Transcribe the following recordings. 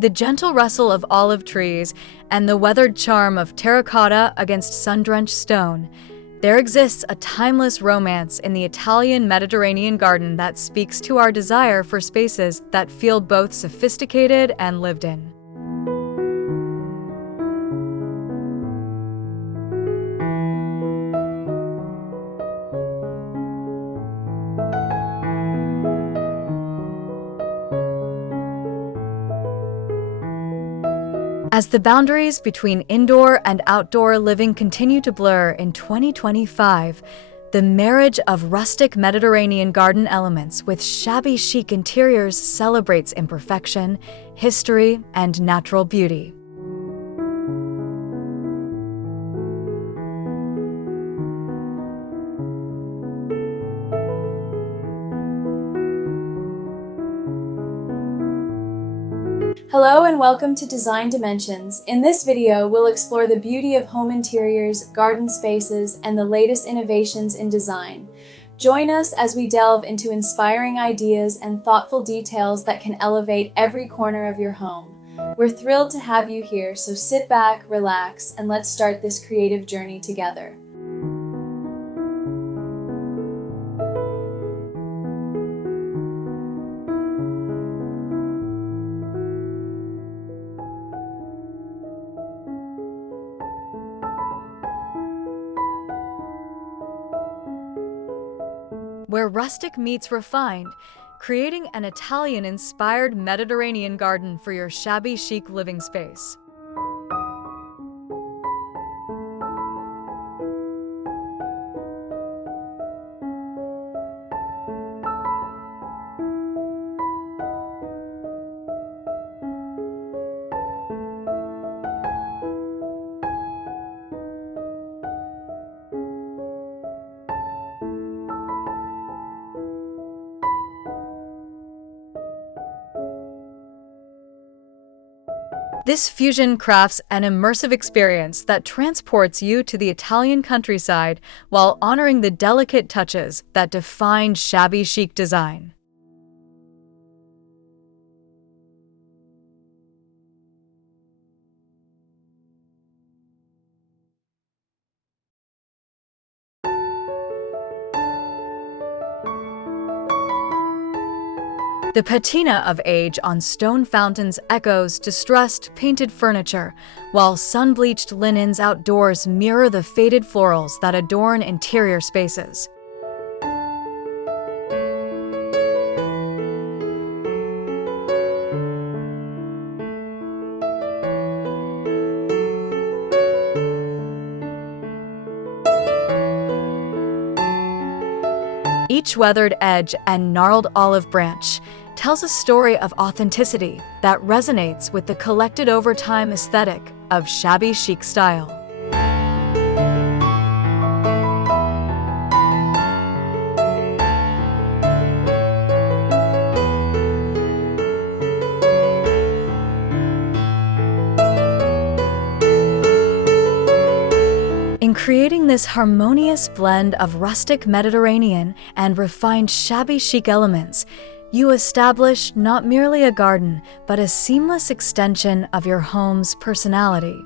The gentle rustle of olive trees and the weathered charm of terracotta against sun-drenched stone. There exists a timeless romance in the Italian Mediterranean garden that speaks to our desire for spaces that feel both sophisticated and lived in. As the boundaries between indoor and outdoor living continue to blur in 2025, the marriage of rustic Mediterranean garden elements with shabby chic interiors celebrates imperfection, history, and natural beauty. Hello and welcome to Design Dimensions. In this video, we'll explore the beauty of home interiors, garden spaces, and the latest innovations in design. Join us as we delve into inspiring ideas and thoughtful details that can elevate every corner of your home. We're thrilled to have you here, so sit back, relax, and let's start this creative journey together. Where rustic meets refined, creating an Italian-inspired Mediterranean garden for your shabby chic living space. This fusion crafts an immersive experience that transports you to the Italian countryside while honoring the delicate touches that define shabby chic design. The patina of age on stone fountains echoes distressed painted furniture, while sun-bleached linens outdoors mirror the faded florals that adorn interior spaces. Each weathered edge and gnarled olive branch tells a story of authenticity that resonates with the collected over time aesthetic of shabby chic style. In creating this harmonious blend of rustic Mediterranean and refined shabby chic elements, you establish not merely a garden, but a seamless extension of your home's personality.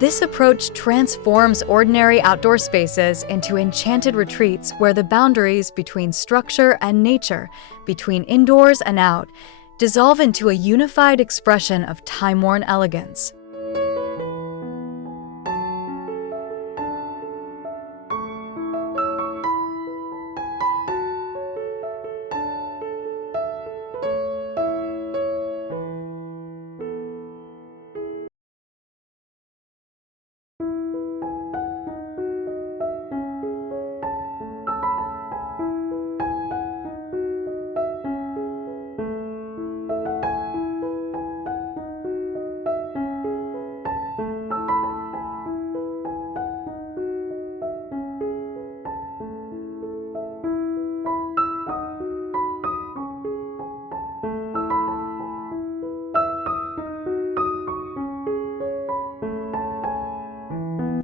This approach transforms ordinary outdoor spaces into enchanted retreats where the boundaries between structure and nature, between indoors and out, dissolve into a unified expression of time-worn elegance.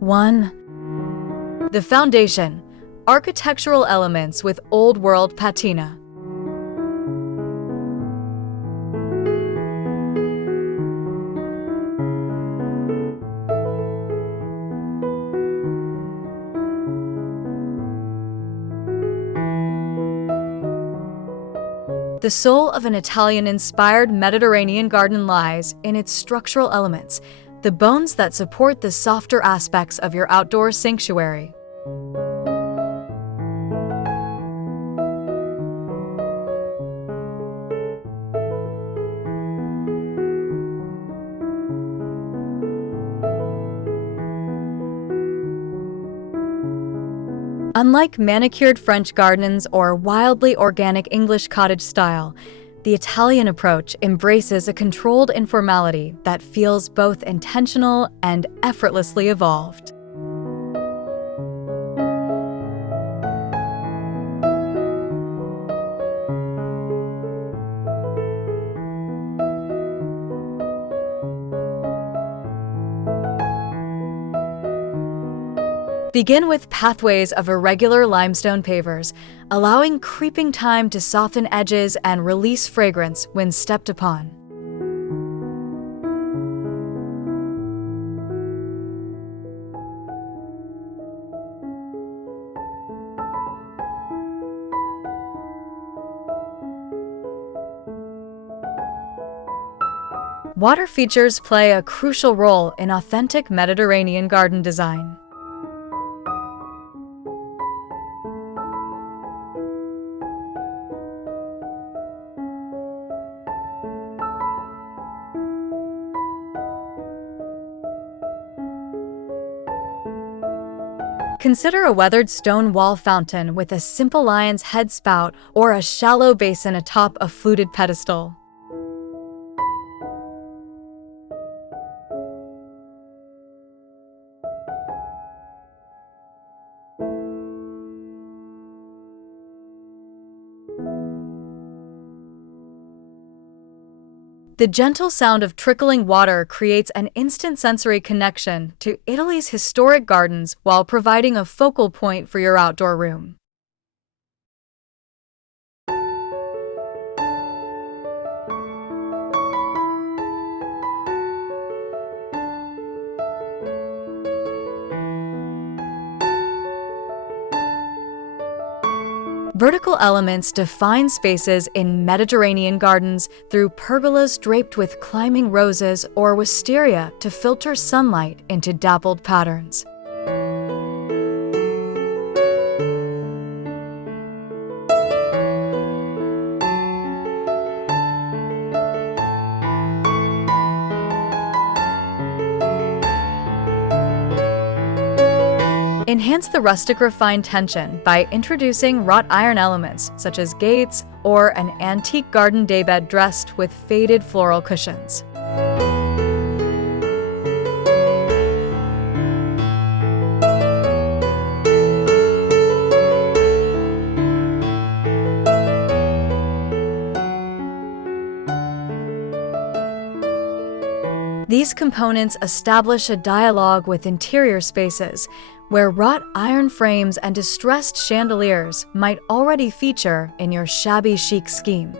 1. The foundation. Architectural elements with old-world patina. The soul of an Italian-inspired Mediterranean garden lies in its structural elements, the bones that support the softer aspects of your outdoor sanctuary. Unlike manicured French gardens or wildly organic English cottage style, the Italian approach embraces a controlled informality that feels both intentional and effortlessly evolved. Begin with pathways of irregular limestone pavers, allowing creeping time to soften edges and release fragrance when stepped upon. Water features play a crucial role in authentic Mediterranean garden design. Consider a weathered stone wall fountain with a simple lion's head spout or a shallow basin atop a fluted pedestal. The gentle sound of trickling water creates an instant sensory connection to Italy's historic gardens while providing a focal point for your outdoor room. Vertical elements define spaces in Mediterranean gardens through pergolas draped with climbing roses or wisteria to filter sunlight into dappled patterns. Enhance the rustic refined tension by introducing wrought-iron elements such as gates or an antique garden daybed dressed with faded floral cushions. These components establish a dialogue with interior spaces, where wrought iron frames and distressed chandeliers might already feature in your shabby chic scheme.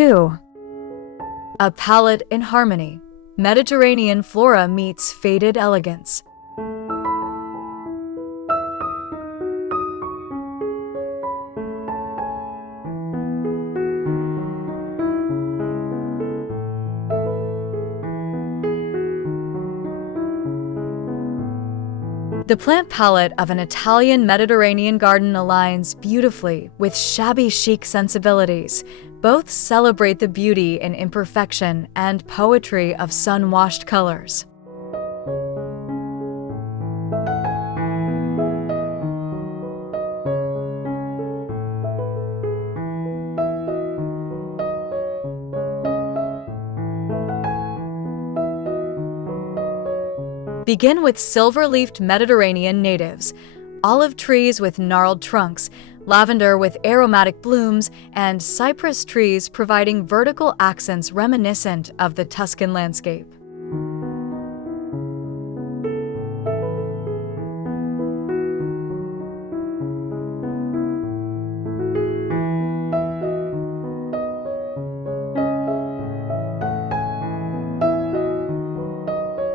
2. A palette in harmony. Mediterranean Flora meets faded elegance. The plant palette of an Italian Mediterranean garden aligns beautifully with shabby chic sensibilities. Both celebrate the beauty and imperfection and poetry of sun-washed colors. Begin with silver-leafed Mediterranean natives, olive trees with gnarled trunks, lavender with aromatic blooms, and cypress trees providing vertical accents reminiscent of the Tuscan landscape.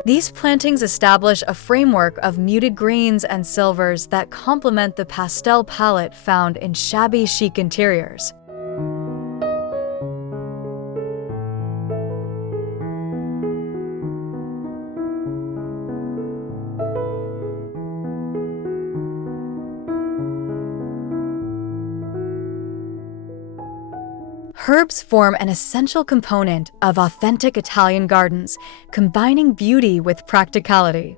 These plantings establish a framework of muted greens and silvers that complement the pastel palette found in shabby chic interiors. Herbs form an essential component of authentic Italian gardens, combining beauty with practicality.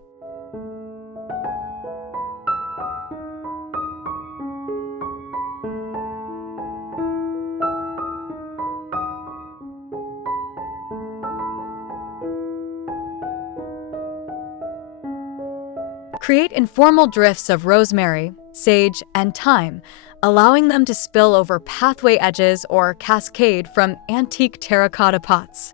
Create informal drifts of rosemary, sage, and thyme, allowing them to spill over pathway edges or cascade from antique terracotta pots.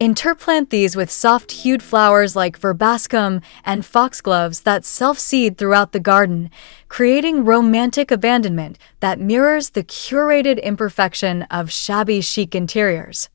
Interplant these with soft-hued flowers like verbascum and foxgloves that self-seed throughout the garden, creating romantic abandonment that mirrors the curated imperfection of shabby chic interiors.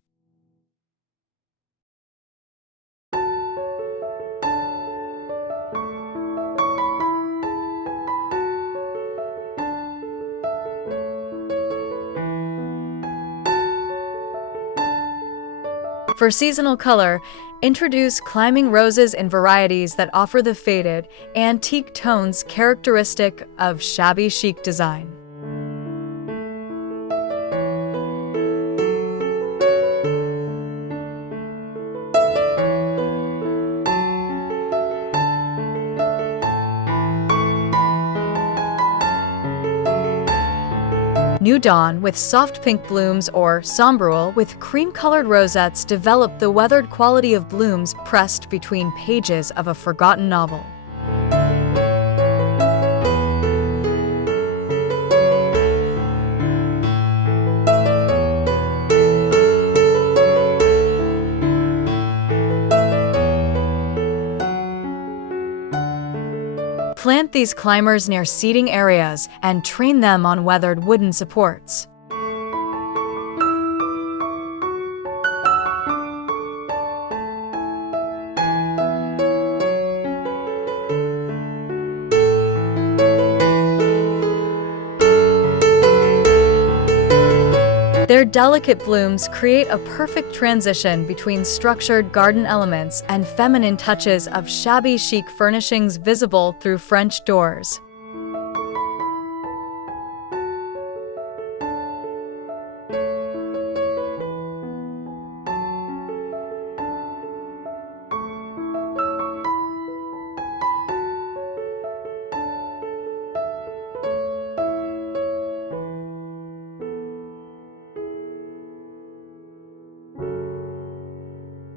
For seasonal color, introduce climbing roses in varieties that offer the faded, antique tones characteristic of shabby chic design. New Dawn with soft pink blooms or Sombrule with cream-colored rosettes develop the weathered quality of blooms pressed between pages of a forgotten novel. Plant these climbers near seating areas and train them on weathered wooden supports. Their delicate blooms create a perfect transition between structured garden elements and feminine touches of shabby chic furnishings visible through French doors.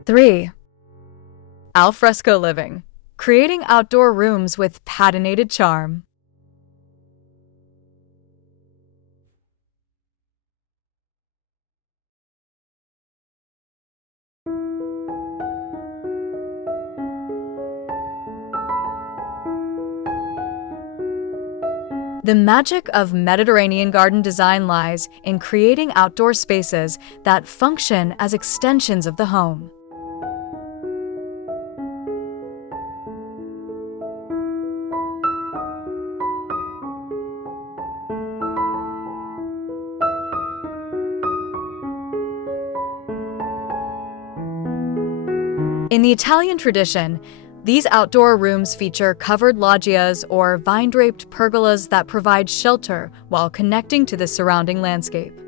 Three. Al fresco living, creating outdoor rooms with patinated charm. The magic of Mediterranean garden design lies in creating outdoor spaces that function as extensions of the home. In the Italian tradition, these outdoor rooms feature covered loggias or vine-draped pergolas that provide shelter while connecting to the surrounding landscape.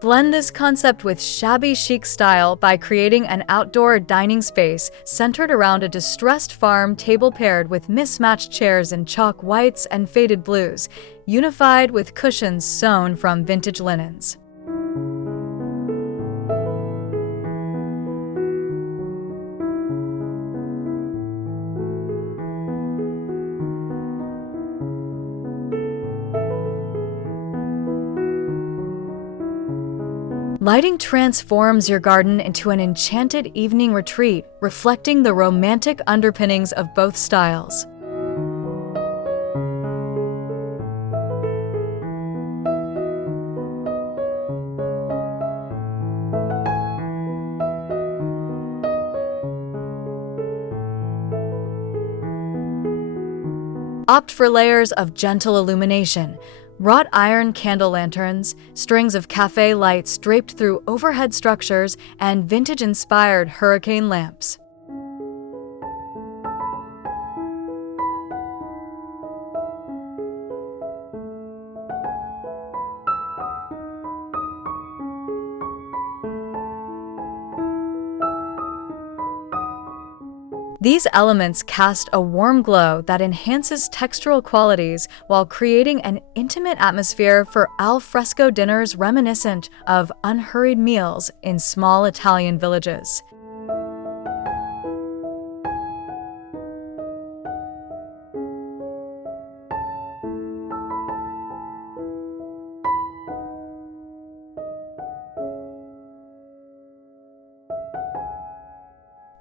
Blend this concept with shabby chic style by creating an outdoor dining space centered around a distressed farm table paired with mismatched chairs in chalk whites and faded blues, unified with cushions sewn from vintage linens. Lighting transforms your garden into an enchanted evening retreat, reflecting the romantic underpinnings of both styles. Opt for layers of gentle illumination. Wrought-iron candle lanterns, strings of cafe lights draped through overhead structures, and vintage-inspired hurricane lamps. These elements cast a warm glow that enhances textural qualities while creating an intimate atmosphere for al fresco dinners reminiscent of unhurried meals in small Italian villages.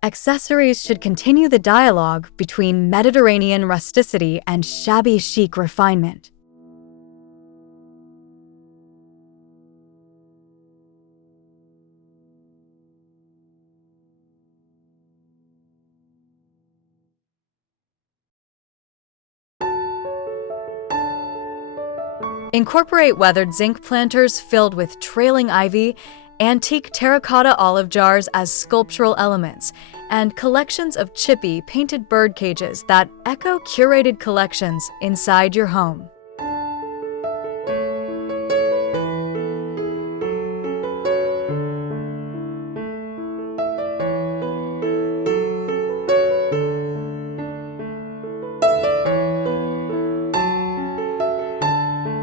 Accessories should continue the dialogue between Mediterranean rusticity and shabby chic refinement. Incorporate weathered zinc planters filled with trailing ivy, antique terracotta olive jars as sculptural elements, and collections of chippy, painted bird cages that echo curated collections inside your home.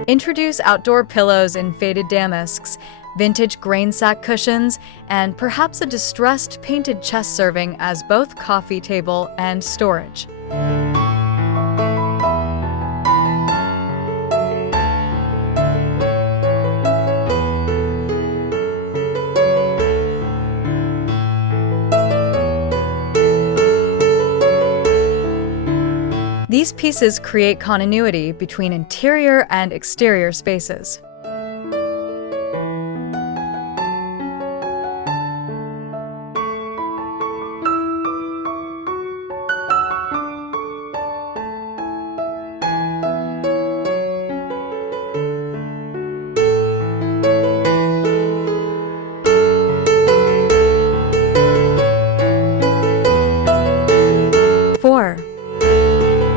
Introduce outdoor pillows in faded damasks, vintage grain sack cushions, and perhaps a distressed painted chest serving as both coffee table and storage. These pieces create continuity between interior and exterior spaces.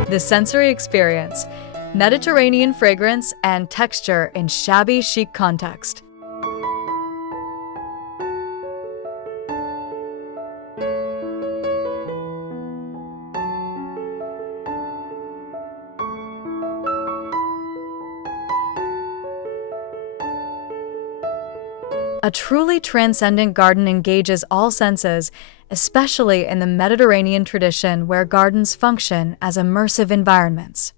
The sensory experience, Mediterranean fragrance and texture in shabby chic context. A truly transcendent garden engages all senses, especially in the Mediterranean tradition where gardens function as immersive environments.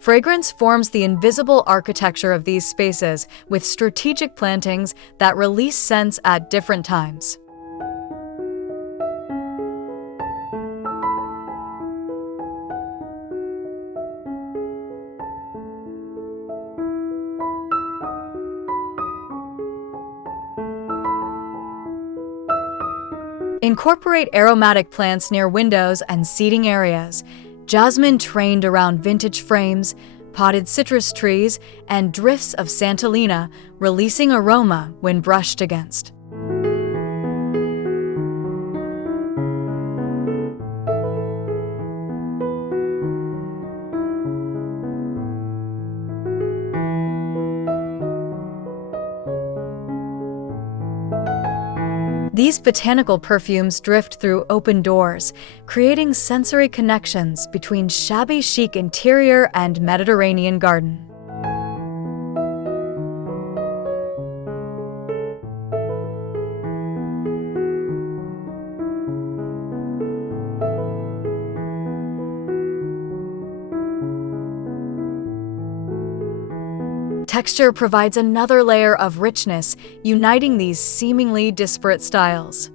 Fragrance forms the invisible architecture of these spaces with strategic plantings that release scents at different times. Incorporate aromatic plants near windows and seating areas, jasmine trained around vintage frames, potted citrus trees, and drifts of Santolina, releasing aroma when brushed against. These botanical perfumes drift through open doors, creating sensory connections between shabby chic interior and Mediterranean garden. Texture provides another layer of richness, uniting these seemingly disparate styles.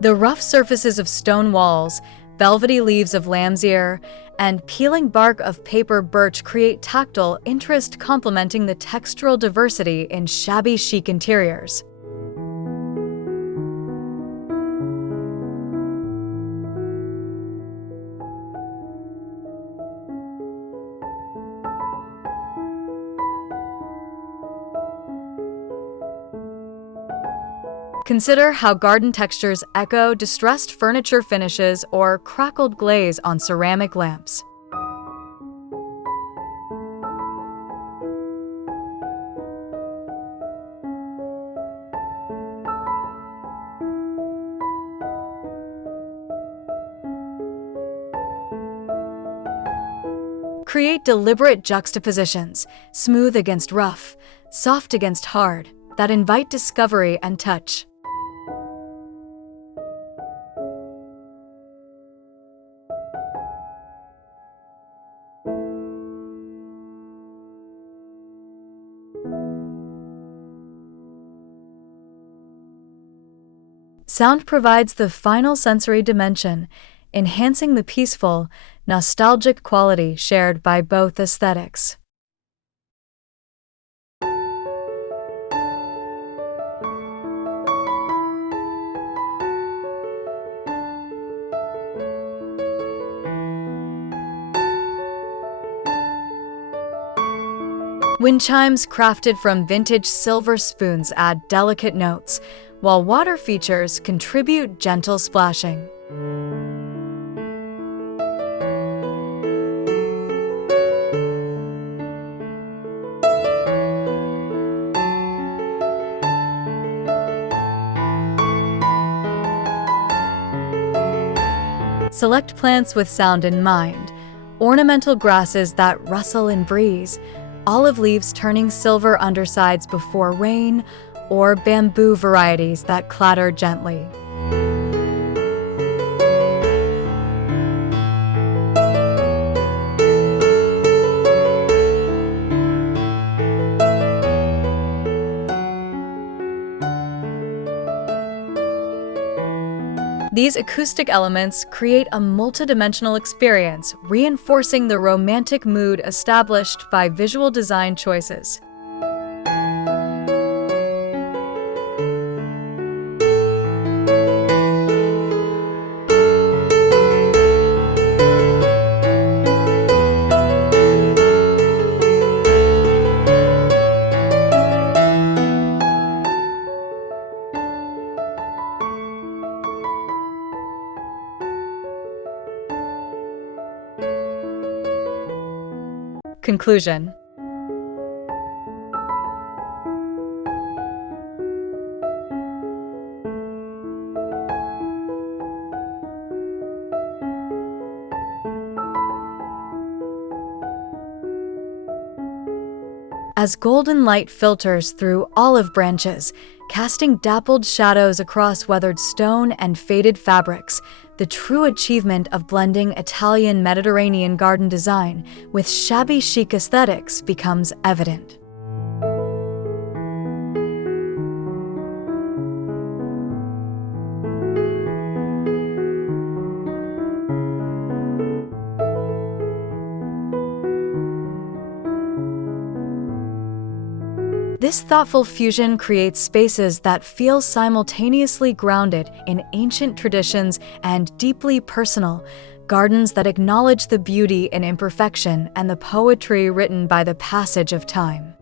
The rough surfaces of stone walls, velvety leaves of lamb's ear, and peeling bark of paper birch create tactile interest, complementing the textural diversity in shabby chic interiors. Consider how garden textures echo distressed furniture finishes or crackled glaze on ceramic lamps. Create deliberate juxtapositions, smooth against rough, soft against hard, that invite discovery and touch. Sound provides the final sensory dimension, enhancing the peaceful, nostalgic quality shared by both aesthetics. Wind chimes crafted from vintage silver spoons add delicate notes, while water features contribute gentle splashing. Select plants with sound in mind, ornamental grasses that rustle in breeze, olive leaves turning silver undersides before rain, or bamboo varieties that clatter gently. These acoustic elements create a multidimensional experience, reinforcing the romantic mood established by visual design choices. Conclusion. as golden light filters through olive branches, casting dappled shadows across weathered stone and faded fabrics. The true achievement of blending Italian Mediterranean garden design with shabby chic aesthetics becomes evident. This thoughtful fusion creates spaces that feel simultaneously grounded in ancient traditions and deeply personal, gardens that acknowledge the beauty in imperfection and the poetry written by the passage of time.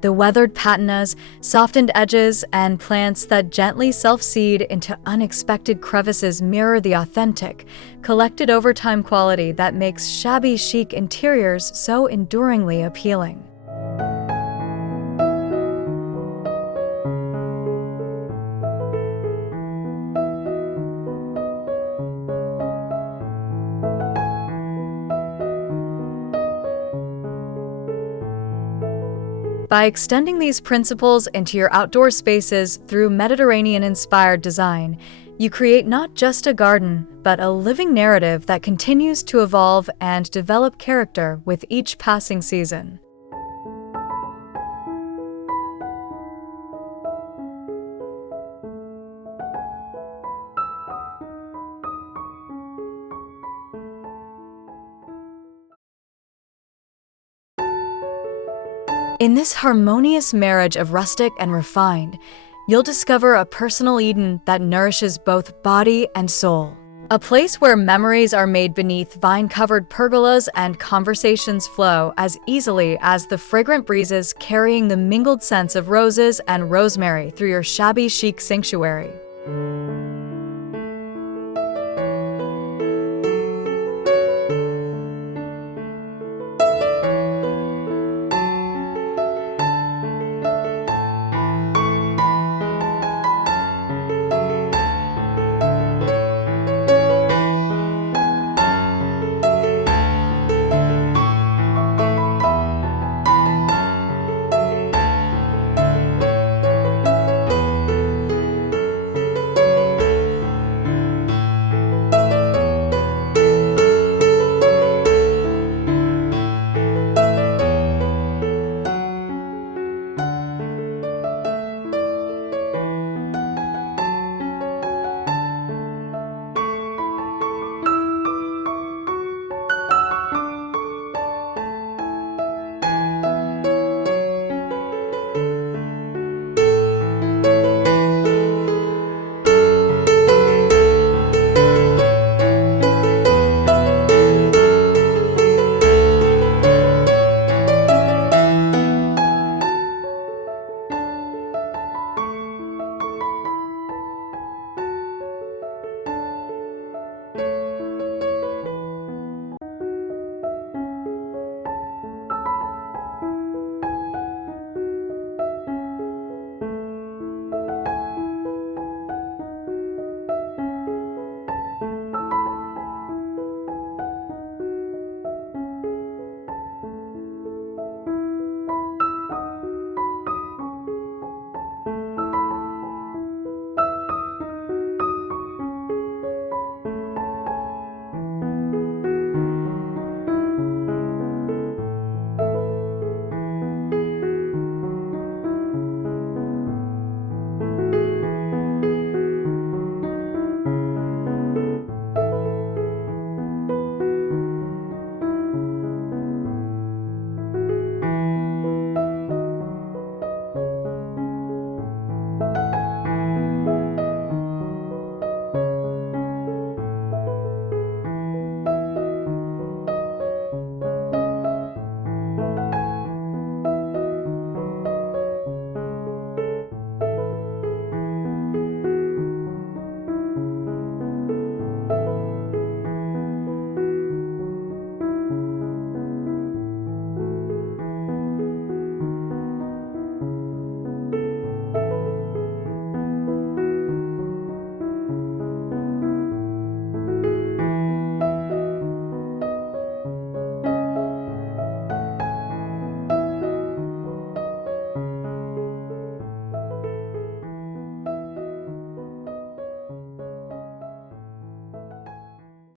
The weathered patinas, softened edges, and plants that gently self-seed into unexpected crevices mirror the authentic, collected over time quality that makes shabby chic interiors so enduringly appealing. By extending these principles into your outdoor spaces through Mediterranean-inspired design, you create not just a garden, but a living narrative that continues to evolve and develop character with each passing season. In this harmonious marriage of rustic and refined, you'll discover a personal Eden that nourishes both body and soul. A place where memories are made beneath vine-covered pergolas and conversations flow as easily as the fragrant breezes carrying the mingled scents of roses and rosemary through your shabby chic sanctuary.